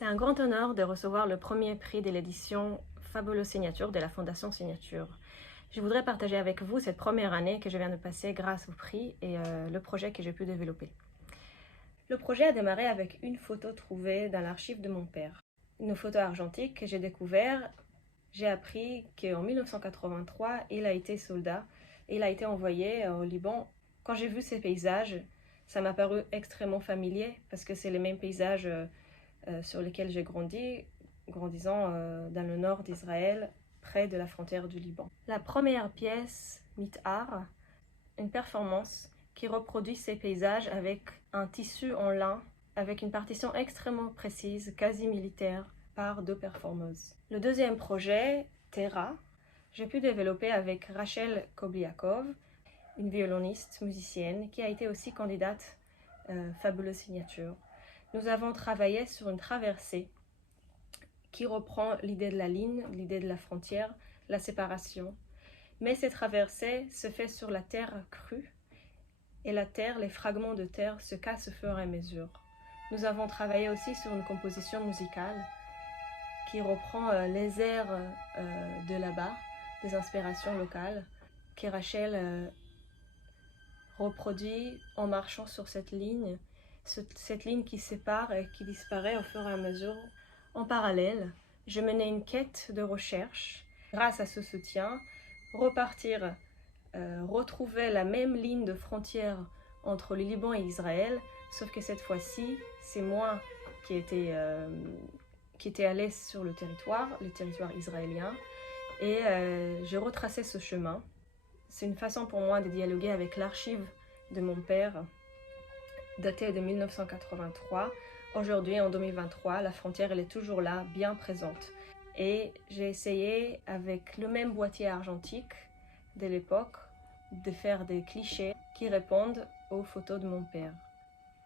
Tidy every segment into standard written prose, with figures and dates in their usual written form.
C'est un grand honneur de recevoir le premier prix de l'édition Fabuloso Signature de la Fondation Signature. Je voudrais partager avec vous cette première année que je viens de passer grâce au prix et le projet que j'ai pu développer. Le projet a démarré avec une photo trouvée dans l'archive de mon père. Une photo argentique que j'ai découverte. J'ai appris qu'en 1983, il a été soldat et il a été envoyé au Liban. Quand j'ai vu ces paysages, ça m'a paru extrêmement familier parce que c'est les mêmes paysages sur lesquels j'ai grandi, grandissant dans le nord d'Israël, près de la frontière du Liban. La première pièce, Mitar, une performance qui reproduit ces paysages avec un tissu en lin, avec une partition extrêmement précise, quasi militaire, par deux performeuses. Le deuxième projet, Terra, j'ai pu développer avec Rachel Kobliakov, une violoniste musicienne qui a été aussi candidate Fabuloso Signature. Nous avons travaillé sur une traversée qui reprend l'idée de la ligne, l'idée de la frontière, la séparation. Mais cette traversée se fait sur la terre crue et la terre, les fragments de terre se cassent au fur et à mesure. Nous avons travaillé aussi sur une composition musicale qui reprend les airs de là-bas, des inspirations locales, que Rachel reproduit en marchant sur cette ligne qui sépare et qui disparaît au fur et à mesure. En parallèle, je menais une quête de recherche. Grâce à ce soutien, retrouver la même ligne de frontière entre le Liban et Israël, sauf que cette fois-ci, c'est moi qui étais allée sur le territoire israélien, et j'ai retracé ce chemin. C'est une façon pour moi de dialoguer avec l'archive de mon père, datée de 1983. Aujourd'hui, en 2023, la frontière elle est toujours là, bien présente. Et j'ai essayé, avec le même boîtier argentique de l'époque, de faire des clichés qui répondent aux photos de mon père.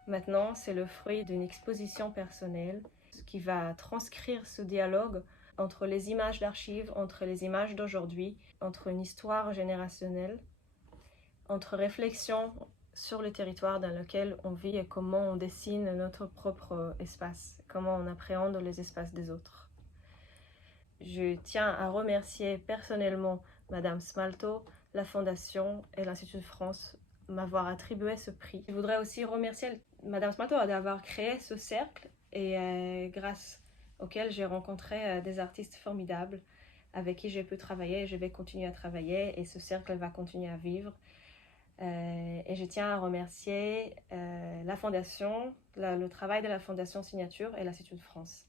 Maintenant, c'est le fruit d'une exposition personnelle qui va transcrire ce dialogue entre les images d'archives, entre les images d'aujourd'hui, entre une histoire générationnelle, entre réflexion sur le territoire dans lequel on vit et comment on dessine notre propre espace, comment on appréhende les espaces des autres. Je tiens à remercier personnellement Madame Smalto, la Fondation et l'Institut de France m'avoir attribué ce prix. Je voudrais aussi remercier Madame Smalto d'avoir créé ce cercle et grâce auquel j'ai rencontré des artistes formidables avec qui j'ai pu travailler et je vais continuer à travailler et ce cercle va continuer à vivre. Et je tiens à remercier la Fondation, le travail de la Fondation Signature et l'Institut de France.